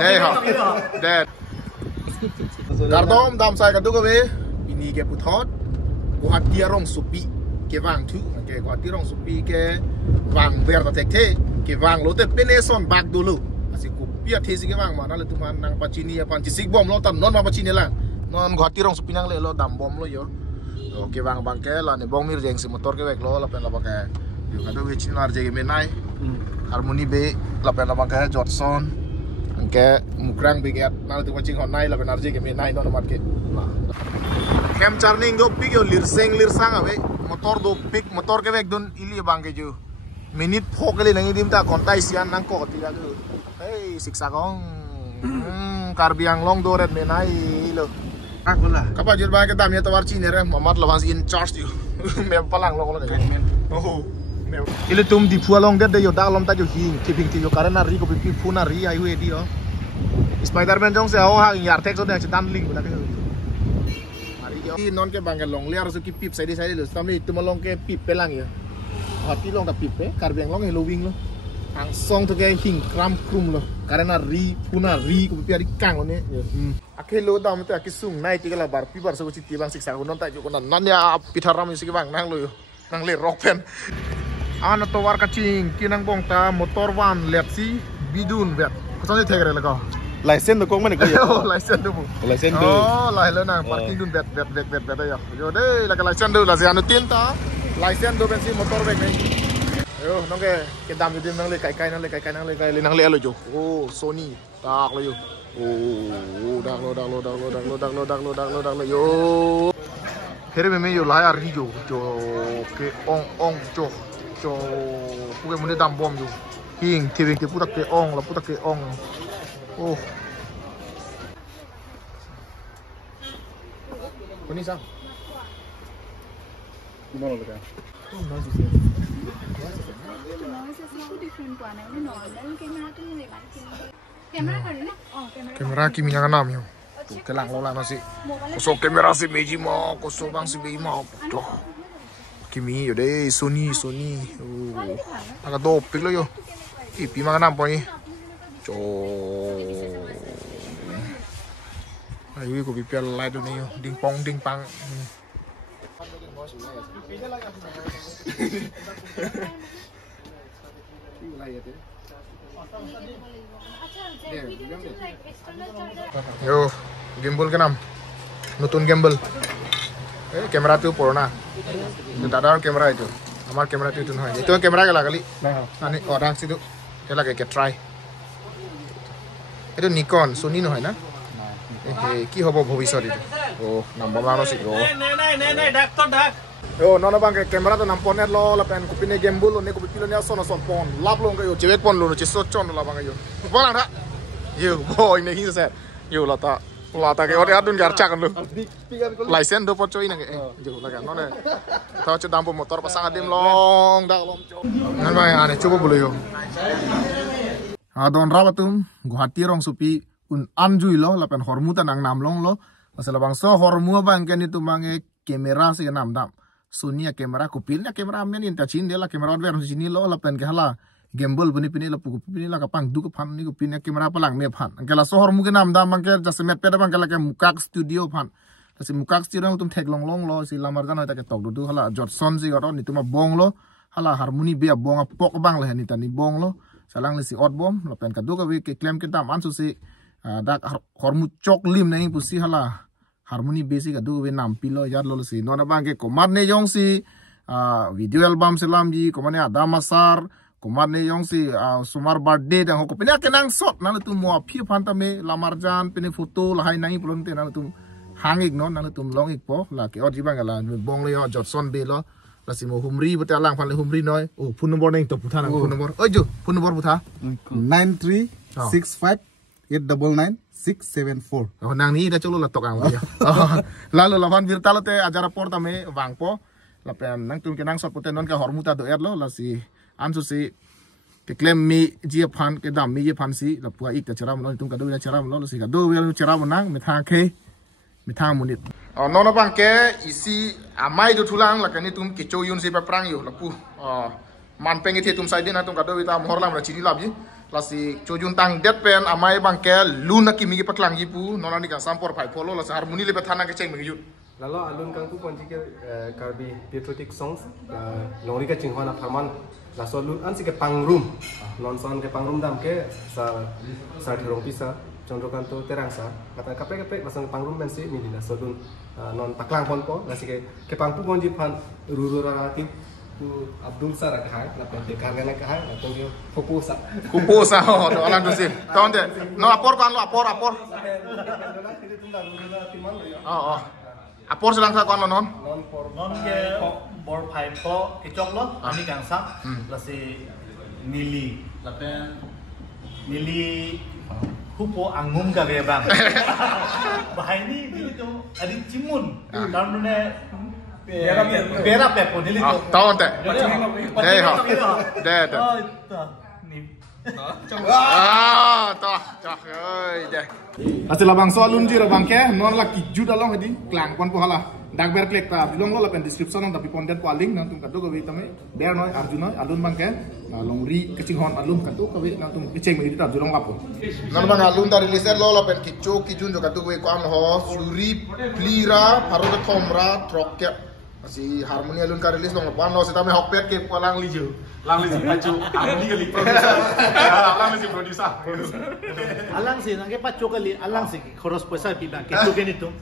Đây họ Đây Kartom tam sai kadu kawe ini ke puthot guhati rong supi ke wang thu ke guhati rong supi ke wang ber ta tek the ke wang lo te peneson bak dulu asi ku pia the si ke wang mana le tuman nang pachini ya panci sig bom lo tan non ma pachini la non guhati rong supi nang le lo dam bom lo yo ke wang bang ke la ne bong mir jeng si motor ke wek lo la pen la pakai yo kadu we chinar je menai harmoni be la pen la pakai Johnson ke mukrang bigat nal tu macing hot nai la benar je ke me nai no market kem charning go pig yo lirsang awe motor do pig motor ke vek don ili bang ke jo minute phokali langi dim ta kontai sian nang ko ti ga go hey siksa kong karbiang long do red me nai lo akola kapa jur ba ke tamya tawar chi ne re mamat lawan in charge you me palang lo ke oh ile tum di pualong de yo dalom ta jo hing kiping ti yo karena ri ko pi phuna ri ai we di yo Spiderman jong se ho hang yar tek so de dan link bula ke mari yo non ke bangal long liar so ki pip sai lo sami tu malong ke pip pelang yo hati long ta pip pe karbiang long hello wing lo ang song to ke hing kram krum lo karena ri phuna ri ko pi ari kang lo ne akhe lo dam ta kisung nai ti kala bar pi bar so chi ti bang siksa ko non ta jo ko nan ya pitharam si ke bang nang lo yo nang le rock pen ana to war kacing kinang bong ta motor van lepsi bidun bet ko sone thegre la ko license to kong mane ko yo license do bu license do oh lai lo na parking dun bet yo de la ka license do la se anu tin ta license do bensin motor bek nei yo nong ke dam dim nang le kai nang le lo jo oh Sony tak lo yo oh dak lo yo here me yo la ya ri jo ke ong jo cho puke mune dam bom yo hing tiving ke putak ke ong oh koni sa gimana lo kan kamera kimi yang nam yo kelang lo la nasi kosok kamera si meji mo kosok bang si beji mo toh kimi yo de Sony aga do pik lo yo ipi mga nam po ni cho ayo ko bipel light do ni yo ding pang yo gimbal ke nam nutun gimbal kamera tu purana itu dadar kamera itu amar kamera itu নহয় itu kamera gala kali ani orang situ kala ke try itu Nikon Sony নহয় না কি হ'ব ভবিষ্যত itu oh number laro sih oh nei doctor ডাক yo nono bang kamera to namponet lo la pen kupine gimbal ne kupilo ne sono son pon lap lo yo cewek pon lo ci socon la bang yo bona da yo boy ne hi set yo la ta ke ore adun garca kan lo license do pocoy nang jo la kan none tao cho dampo motor pasang adim long dak lom co nan ba ane coba bulu yo adon rawatum guhati rong supi un anjui lo la pen hormuta nang namlong lo asal bang so hormu bang ken itu mange kamera si nam dam Sony kamera kupilnya kamera men inta chin de la kamera ver sini lo la pen ke hala gimbal pini la puku pini la kapang du pan ni kupinnya kamera palang me pan angkela sohor mungkin nam dam angkel jase met peda bangkela ke mukak studio pan si mukak studio tum thek long lo si lamar kan ta ke tok du hala Johnson si oro ni tuma bong lo hala harmoni be bong pok bang le ni tani bong lo salang si ot bom la pen ka du ka we ke claim ke tam ansu si dak hormu chok lim nei pusi hala harmoni basic adu we nam pilo yar lo si nona bang ke komar ne yong si video album selam ji komane adamasar kumar ne yong si sumar birthday dang ko pina kenang sot na tu mo phi phanta me lamarjan pine photo la hai nai pulon te na tu hangik no na tu long ik po la ke oji bang la bong le Johnson be lo la si mo humri bata lang phan le humri noi o phone number nei to putha na phone number oi jo phone number putha 9365899674 oh nang ni da cholo la tok ang ya la lo la van virtual te ajara porta me wang po la pen nang tu kenang sot pute non ka hormuta do er lo la si ansu si ke claim mi ji phan ke dam mi ji phan si la puai ik ta charam lo tum ka do ya charam lo si ka do wel charam nang me tha ke me tha munit nono bang ke isi amai do thulang la ka ni tum ke cho yun si pa prang yo la pu man pengi the tum side na tum kado wita mohor lam ra chini labi lasi chojun tang det pen amai bangke luna kimi gi paklang gi pu nona ni kan sampor pai polo lasi harmoni lebe thana ke cheng mi yut lalu alun kang tu ponji ke karbi patriotic songs lori ke cinghuan farman la solun an si ke pangrum non son ke pangrum dam ke sa thirong pisa chondro kan tu terang sa kata kape basang pangrum men si ni la solun non paklang pon po la si ke pangpu ponji pan ruru relatif tu Abdul Sar kahai la pen de karena kahai la pen dia kupusa oh do alang tu si tahun de no apor kan lo apor oh apor selang sa kon non ke bor pai po ke chok lo ani kang sa la si nili la pen nili hupo angum ka ge bang bahai ni tu adi cimun karena Bera pepo nili tu. Tahun te. Deh ha. Deh. Toh, deh. Asal abang soalun jira bangke, non la kijud along hadi, klang pon pohala. Dagber klek ta, bilong lo la pen description tapi pondet ko aling nang tum kado ko tame. Ber noi Arjuna alun bangke, long ri kecing hon alun kado ko nang tum kecing mi ta jurong lapo. Nan bang alun ta release lo la pen kicho kijun jo kado ko am ho, suri plira, paro ko thomra trokya. Si harmoni alun ka release long ban lo sita me hokpet ke lang liju pacu harmoni ke producer lang si producer Alang si nang ke pacu kali alang si khoros pesa pi bang ke tu ke ni tu